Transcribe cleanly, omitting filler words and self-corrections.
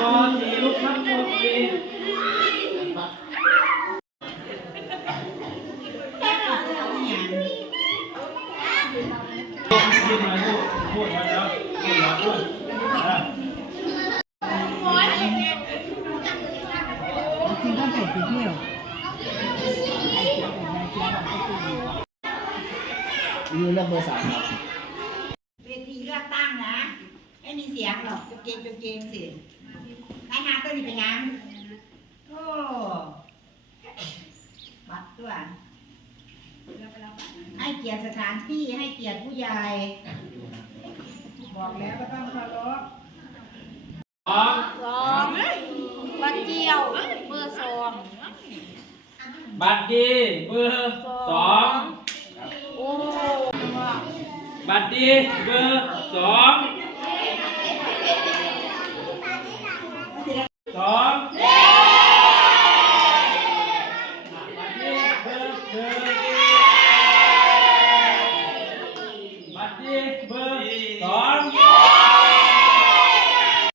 ปอสี่ลูกครับปอสี่พูดมาลูกพูดมาแล้วพูดมาพูดจริงต้องเปิดไปเที่ยวอยู่เรื่องเบอร์ 3ครับเวทีเลือกตั้งนะไม่มีเสียงหรอกจุกเกงสิไอ้ฮาตัวนี้เป็นยังโอ้บัตรด้วยให้เกียรติสถานที่ให้เกียรติผู้ใหญ่บอกแล้วก็ต้องเคารพสองบัตรเจียวเบอร์สอง บัตรดีเบอร์สองโอ้บัตรดีเบอร์สองสองบัตรดีเบอร์สอง